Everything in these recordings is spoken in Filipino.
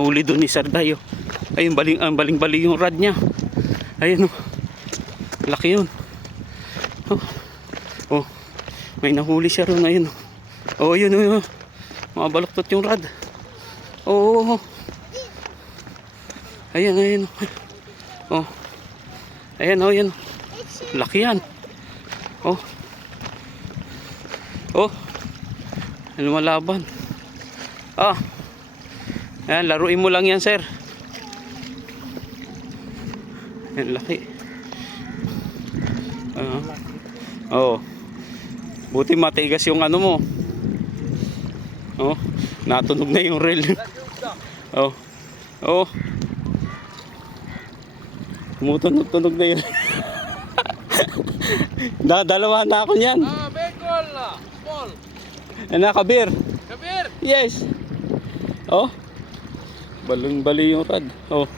nahuli doon ni Sir Dayo. Ayun, baling-bali yung rod niya. Ayun, oh. Laki yun. Oh. Oh. May nahuli siya ron. Ayun, oh. Oh, yun, oh. Mga baluktot yung rod. Oh, oh. Ayan, ayan. Oh. Ayan, oh, yan. Laki yan. Oh. Oh. Lumalaban. Ah. Ayan, laruin mo lang yan, sir. Ayan, laki. Oh. Buti matigas yung ano mo. Oh. Natunog na yung reel. Oh. Oh. Tumutunog-tunog na yun. Dalawa na ako niyan. Bacon na. Small. Ano, kabir? Kabir. Yes. Oh. Baling-bali yung rod. Oh.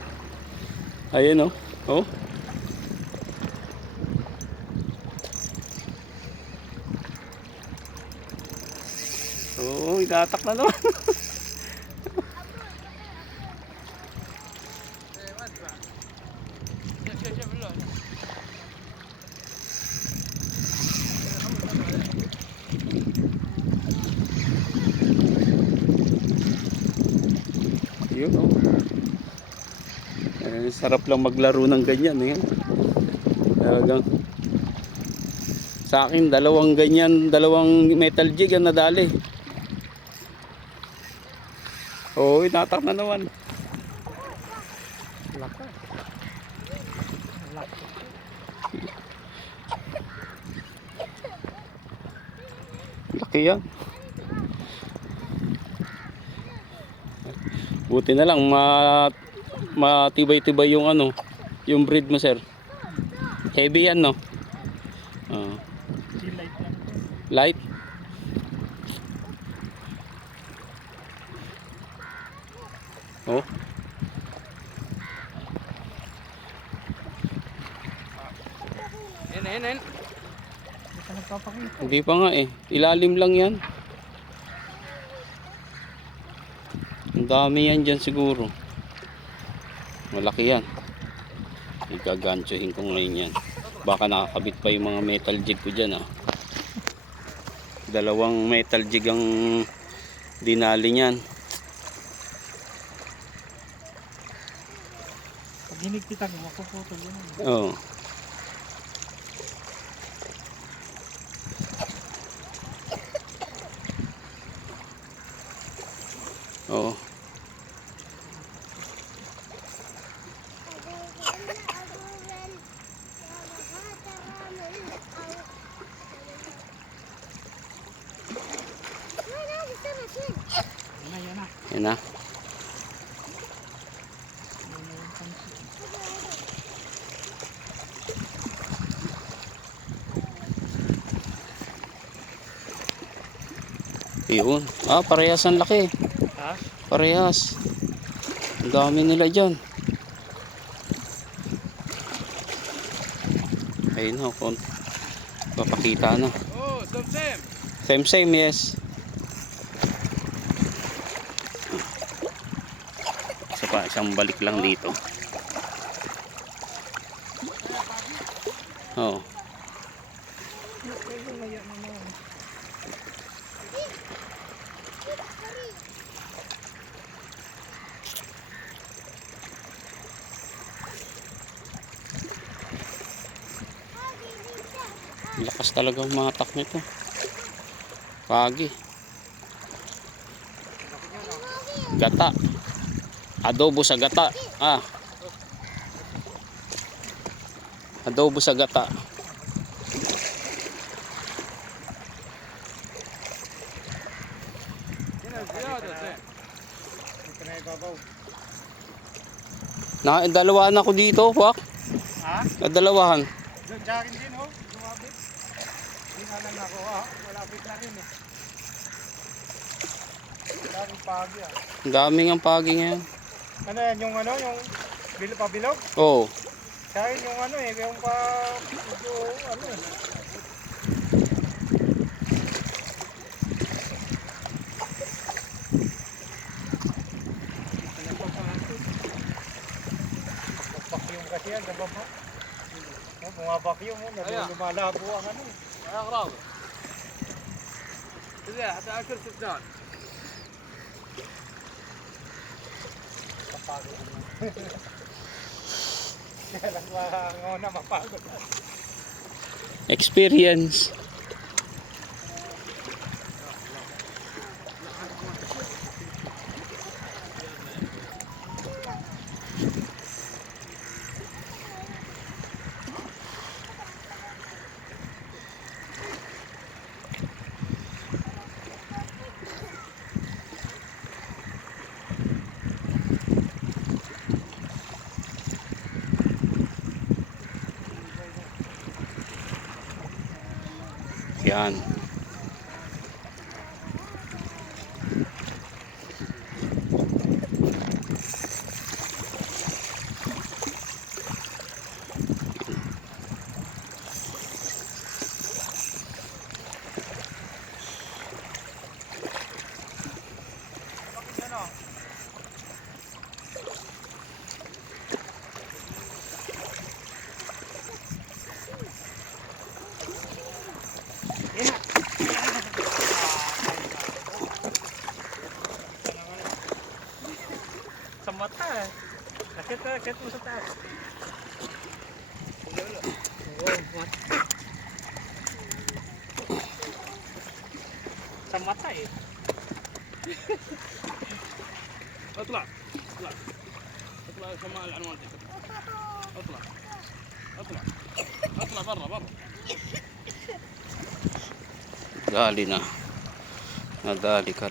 Ayan, oh. Oh. Oh, itatak na naman. Yun, oh. Sarap lang maglaro ng ganyan, eh. Talagang sa akin dalawang ganyan, dalawang metal jig ang nadali. Oh, inatak na naman. Laki. Laki. Laki yan. Buti na lang matibay-tibay yung ano, yung breed mo, sir. Heavy yan, no? Light. Oh. Yan. Hindi pa nga eh. Ilalim lang yan. Ang dami yan dyan siguro. Malaki yan. Igaganchohin ko ngayon yan. Baka nakakabit pa yung mga metal jig ko dyan, ah. Dalawang metal jig ang dinali niyan. Pag hinigpitan mo, mapuputol yun. Oo. Oo. Yan na. Yun. Ah, parehas ang laki. Ha? Parehas. Ang dami nila dyan. Ayun na. Papakita na. Oh, same. Same, yes. Isa pa, isang balik lang dito. Oh. Lakas talaga umatak nito. Pagi. Gata. Adobo sa gata. Ah. Adobo sa gata. Dalawahan ako dito, Wak. Ha? Dalawahan. Diyan din, ho. Lumabit. Hindi na lang ako, ha. Malapit na rin, eh. Daming pagi, ah. Ang daming ang pagi ngayon. Ano yan, yung pabilog? Oo. Kaya yung yung medyo, kasi yan sa baba. Bumabakyo mo, lumalabo ang ano. يا اغراض كذا حتى اكل سدان Mapagod na. Kaya lang mga mapagod. Experience. Yan. Sa mata eh. Nakit mo sa taas. Sa mata eh. اطلع اطلع اطلع شمال العنوان اطلع اطلع اطلع برا برا Dali na. Nadali ka rin.